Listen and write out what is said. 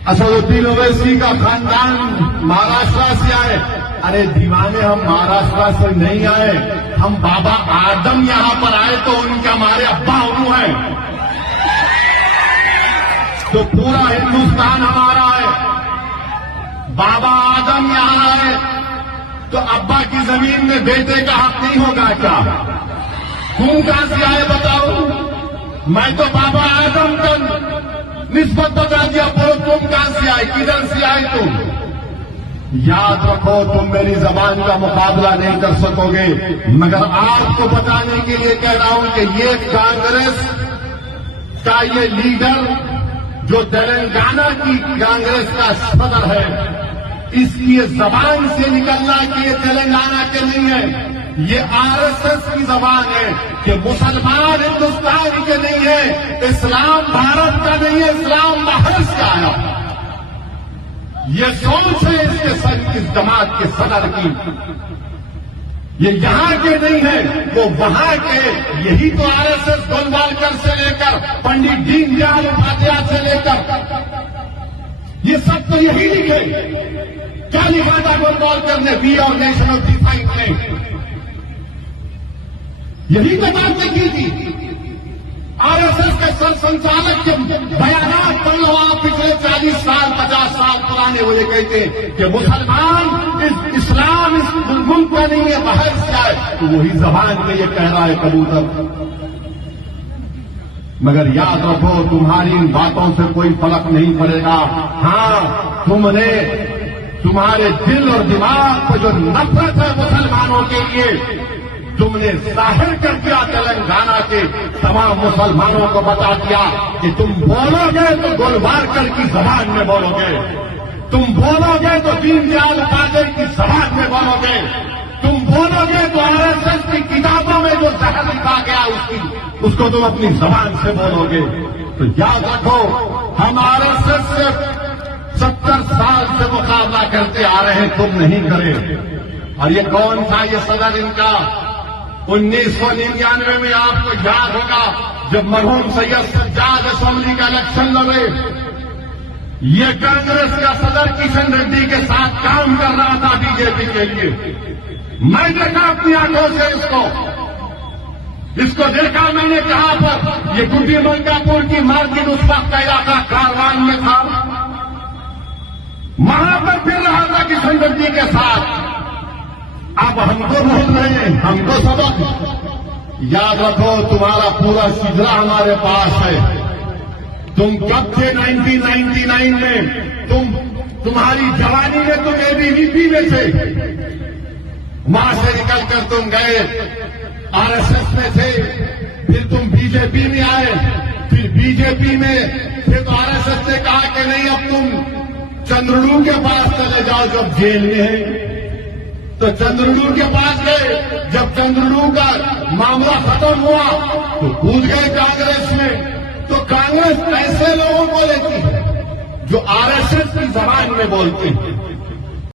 असदुद्दीन ओवैसी का खानदान महाराष्ट्र से आए। अरे दीवाने, हम महाराष्ट्र से नहीं आए, हम बाबा आदम यहां पर आए तो उनके हमारे अब्बा उन्हों हैं। तो पूरा हिंदुस्तान हमारा है। बाबा आदम यहां आए तो अब्बा की जमीन में बेटे का हक नहीं होगा क्या? तुम कहां से आए बताओ? मैं तो बाबा आदम का निस्बत बता दिया, बोलो तुम कहां से आए, किधर से आए तुम? याद रखो, तुम मेरी जबान का मुकाबला नहीं कर सकोगे, मगर आपको बताने के लिए कह रहा हूं कि ये कांग्रेस का ये लीडर जो तेलंगाना की कांग्रेस का सदर है, इसकी ये जबान से निकलना कि ये तेलंगाना के नहीं है, ये आरएसएस की जबान है कि मुसलमान हिंदुस्तान के नहीं है, इस्लाम भारत का नहीं है, इस्लाम बाहर से आया। ये सोच है इस जमात के सदर की। ये यहां के नहीं है, वो वहां के। यही तो आरएसएस गोलवालकर से लेकर पंडित दीनदयाल उपाध्याय से लेकर ये सब तो यही लिखे। क्या लिखा था गोलवालकर ने वी और नेशन ऑफ डिफाइंड में? यही तो बात की थी। आरएसएस के संचालक के बयान पढ़ लो आप, पिछले 40 साल 50 साल पुराने, वो ये कहते हैं कि मुसलमान इस्लाम इस मुल्क का नहीं है, बाहर से आए। तो वही जबान में ये कह रहा है कबूतर। मगर याद रखो, तुम्हारी इन बातों से कोई फर्क नहीं पड़ेगा। हां, तुमने तुम्हारे दिल और दिमाग पर जो नफरत है मुसलमानों के लिए, तुमने जाहिर कर दिया। तेलंगाना के तमाम मुसलमानों को बता दिया कि तुम बोलोगे तो गोलवालकर की जबान में बोलोगे, तुम बोलोगे तो दीनदयाल उपाध्याय की जबान में बोलोगे, तुम बोलोगे तो आरएसएस की किताबों में जो जहर लिखा गया उसको तुम अपनी जबान से बोलोगे। तो याद रखो, हम आरएसएस से 70 साल से मुकाबला करते आ रहे हैं, तुम नहीं करे। और ये कौन था ये सदर इनका? 1999 में आपको याद होगा, जब मरहूम सैयद सज्जाद असेंबली का इलेक्शन लड़े, ये कांग्रेस का सदर किशन रेड्डी के साथ काम कर रहा था बीजेपी के लिए। मैं देखा अपनी आंखों से इसको देखा मैंने। जहां पर ये गुड्डी मंगापुर की मार्केट उस वक्त का इलाका कारवान में था, वहां पर फिर रहा था किशन रेड्डी के साथ। अब हमको भूल रहे हैं, हमको सबक याद रखो। तुम्हारा पूरा सिलसिला हमारे पास है। तुम कब थे 1999 में? तुम्हारी जवानी में तुम एबीवीपी में थे, वहां से निकलकर तुम गए आरएसएस में थे, फिर तुम बीजेपी में आए, फिर बीजेपी में फिर तो आरएसएस ने कहा कि नहीं, अब तुम चंद्रलू के पास चले जाओ, जब जेल में है। तो चंद्रलू के पास गए। जब चंद्रलू का मामला खत्म हुआ तो कूद गए कांग्रेस में। तो कांग्रेस ऐसे लोगों को लेती है जो आरएसएस की जबान में बोलते हैं।